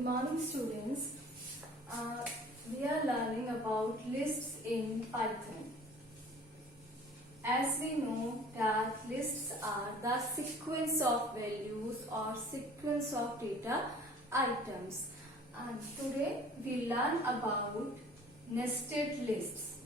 Good morning, students. We are learning about lists in Python. As we know that lists are the sequence of values or sequence of data items. And today we learn about nested lists.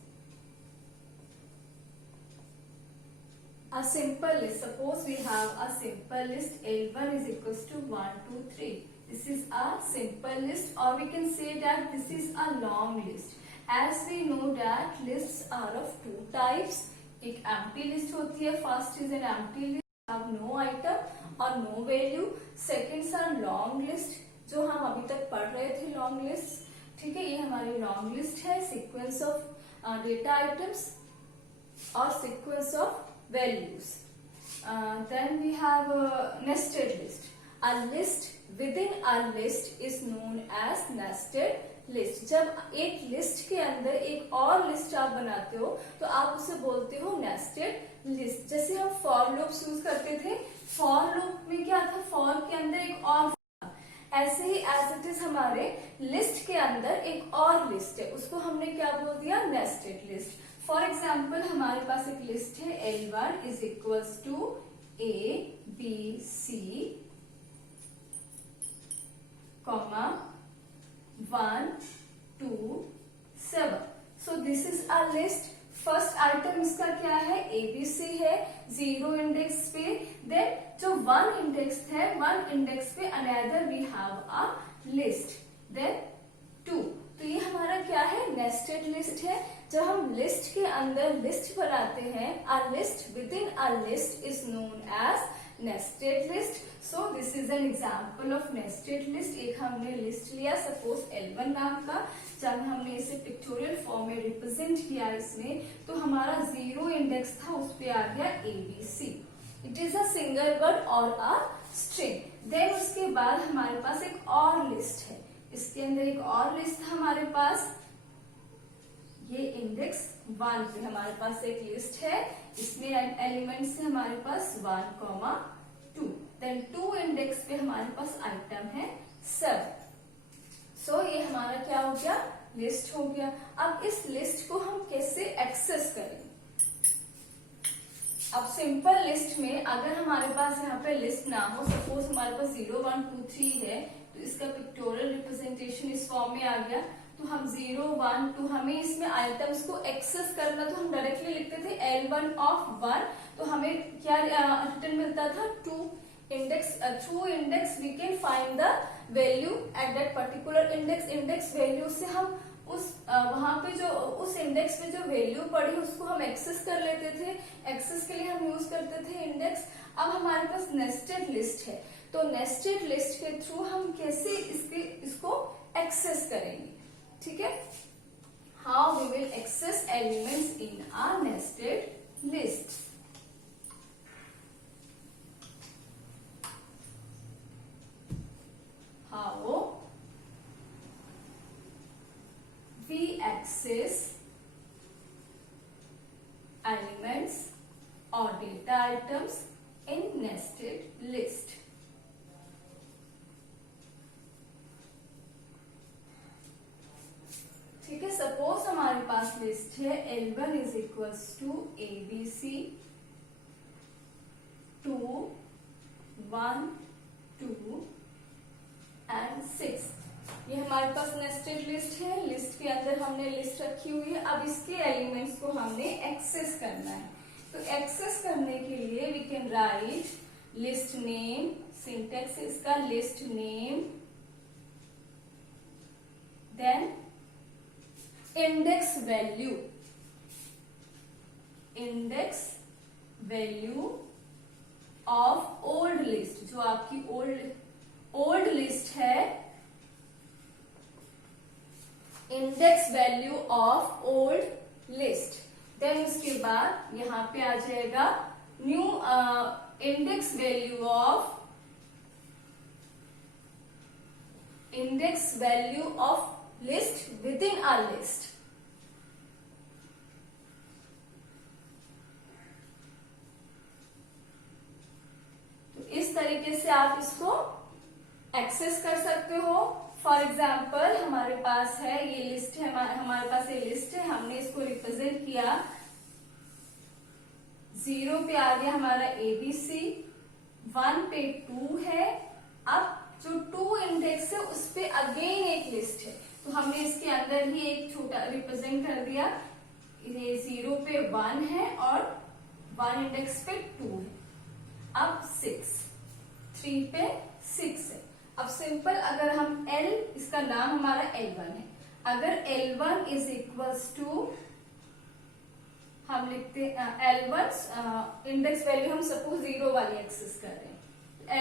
A simple list. Suppose we have a simple list L1 is equals to 1, 2, 3. This is a simple list, or we can say that this is a long list. As we know that lists are of two types. एक empty list होती है. First is an empty list, have no item or no value. Second are long list, जो हम अभी तक पढ़ रहे थे long lists. ठीक है, ये हमारी long list है. Sequence of data items or sequence of values. Then we have a nested list. A list within a list is known as nested list. जब एक लिस्ट के अंदर एक और लिस्ट आप बनाते हो तो आप उसे बोलते हो नेस्टेड लिस्ट. जैसे हम फॉर लूप यूज करते थे, फॉर लूप में क्या था, फॉर के अंदर एक और, ऐसे ही एज इट इज हमारे लिस्ट के अंदर एक और लिस्ट है, उसको हमने क्या बोल दिया, नेस्टेड लिस्ट. फॉर एग्जाम्पल हमारे पास एक लिस्ट है L1 is equals to ABC, 1, 2, 7. So this is a list. First item इसका क्या है, ABC है, 0 इंडेक्स पे. देन जो 1 इंडेक्स है, 1 इंडेक्स पे another we have a list. Then 2. तो ये हमारा क्या है, नेस्टेड लिस्ट है. जब हम लिस्ट के अंदर लिस्ट बनाते हैं, a list within a list is known as nested list. So this is an example of nested list. एक हमने लिस्ट लिया सपोज L1 नाम का. जब हमने इसे पिक्टोरियल फॉर्म में रिप्रेजेंट किया इसमें, तो हमारा 0 इंडेक्स था, उस पे आ गया ABC. It is a single word और अ स्ट्रिंग. देन उसके बाद हमारे पास एक और लिस्ट है. इसके अंदर एक और लिस्ट था हमारे पास, ये इंडेक्स 1 पे हमारे पास एक लिस्ट है. इसमें एलिमेंट्स है हमारे पास 1, 2. देन 2 इंडेक्स पे हमारे पास आइटम है 7. सो ये हमारा क्या हो गया, लिस्ट हो गया. अब इस लिस्ट को हम कैसे एक्सेस करें. अब सिंपल लिस्ट में अगर हमारे पास यहाँ पे लिस्ट ना हो, सपोज हमारे पास 0, 1, 2, 3 है, तो इसका पिक्टोरियल रिप्रेजेंटेशन इस फॉर्म में आ गया. तो हम 0, 1, 2, हमें इसमें आइटम्स को एक्सेस करना, तो हम डायरेक्टली लिखते थे L1 of 1. तो हमें क्या रिटर्न मिलता था, 2 index. Through index we can find the value at that particular index. Index value से हम उस वहां पे जो उस इंडेक्स में जो वैल्यू पड़ी उसको हम एक्सेस कर लेते थे. एक्सेस के लिए हम यूज करते थे इंडेक्स. अब हमारे पास नेस्टेड लिस्ट है, तो नेस्टेड लिस्ट के थ्रू हम कैसे इसको एक्सेस करेंगे. ठीक है, how we will access elements in a nested list. How we access elements or data items in nested list. ठीक है, सपोज हमारे पास लिस्ट है L1 is equals to ABC, 2, 1, 2 and 6. ये हमारे पास नेस्टेड लिस्ट है. लिस्ट के अंदर हमने लिस्ट रखी हुई है. अब इसके एलिमेंट्स को हमने एक्सेस करना है. तो एक्सेस करने के लिए we can write list name. Syntax इसका list name, then index value. Index value of old list, जो आपकी ओल्ड लिस्ट है, index value of old list. Then उसके बाद यहां पे आ जाएगा new index value of list within a list. तो इस तरीके से आप इसको एक्सेस कर सकते हो। फॉर एग्जाम्पल हमारे पास है ये लिस्ट है, हमारे पास ये लिस्ट है, हमने इसको रिप्रेजेंट किया, 0 पे आ गया हमारा ABC, 1 पे 2 है। अब जो 2 इंडेक्स है उस पे अगेन एक लिस्ट है, तो हमने इसके अंदर ही एक छोटा रिप्रेजेंट कर दिया। ये 0 पे 1 है और 1 इंडेक्स पे 2 है। अब 6, 3 पे 6 है। अब सिंपल अगर हम L, इसका नाम हमारा L1 है, अगर L1 इज इक्वल्स टू, हम लिखते L1 इंडेक्स वैल्यू हम सपोज 0 वाली एक्सेस कर रहे हैं,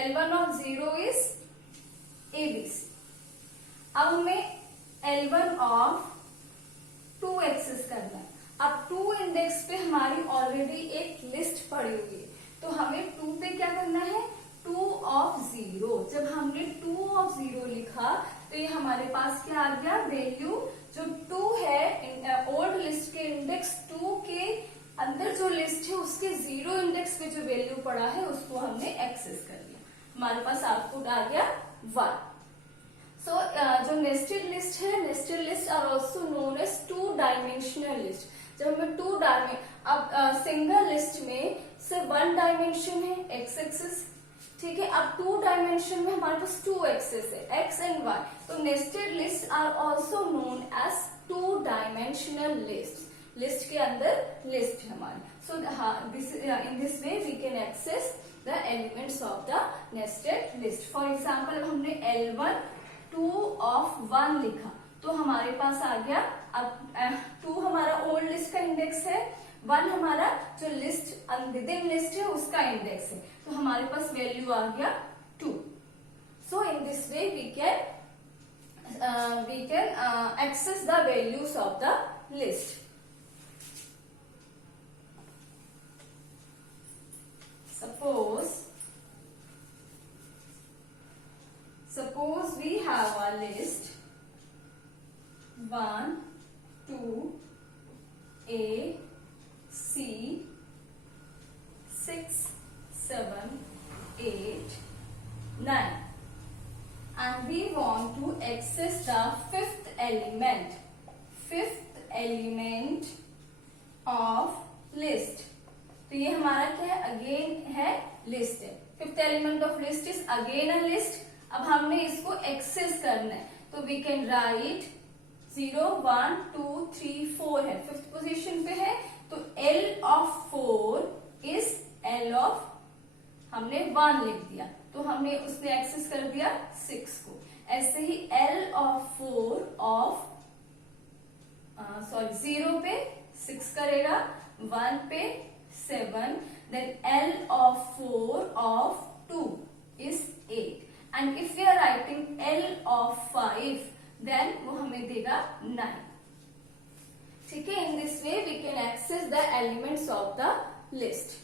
L1 ऑफ 0 इज ABC। अब हमें L1 ऑफ 2 एक्सेस करना है। अब 2 इंडेक्स पे हमारी ऑलरेडी एक लिस्ट पड़ी हुई है, तो हमें 2 पे क्या करना है, 2 ऑफ 0। जब हमने 2 ऑफ 0 लिखा तो ये हमारे पास क्या आ गया, वैल्यू जो 2 है ओल्ड लिस्ट के इंडेक्स 2 के अंदर जो लिस्ट है उसके 0 इंडेक्स पे जो वैल्यू पड़ा है उसको हमने एक्सेस कर लिया, हमारे पास आउटपुट आ गया 1। सो जो नेस्टेड लिस्ट है, nested list are also known as 2 dimensional list. जब हमें अब सिंगल लिस्ट में सिर्फ 1 डायमेंशन है, एक्स एक्सिस, ठीक है। अब 2 डायमेंशन में हमारे पास 2 एक्सेस है, एक्स एंड वाई, तो nested list are also known as 2 dimensional list. List के अंदर लिस्ट है हमारी। So in this way we can access the elements of the nested list. For example अब हमने L1 2 ऑफ 1 लिखा तो हमारे पास आ गया, अब 2 हमारा ओल्ड लिस्ट का इंडेक्स है, 1 हमारा जो लिस्ट विद इन लिस्ट है उसका इंडेक्स है, तो हमारे पास वैल्यू आ गया 2। So in this way we can access the values of the list. Suppose we have a list 1, 2, A, C, 6, 7, 8, 9, and we want to access the fifth element of list। तो ये हमारा क्या है, अगेन है list है। Fifth element of list is again a list. अब हमने इसको एक्सेस करना है, तो वी कैन राइट 0, 1, 2, 3, 4 है, फिफ्थ पोजीशन पे है, तो L of 4 is L of, हमने 1 लिख दिया तो हमने उसने एक्सेस कर दिया 6 को। ऐसे ही L ऑफ 4 ऑफ 0 पे 6 करेगा, 1 पे 7, then L of 4 of 2 is 8, and if we are writing L of 5 then वो हमें देगा 9। ठीक है, in this way we can access the elements of the list।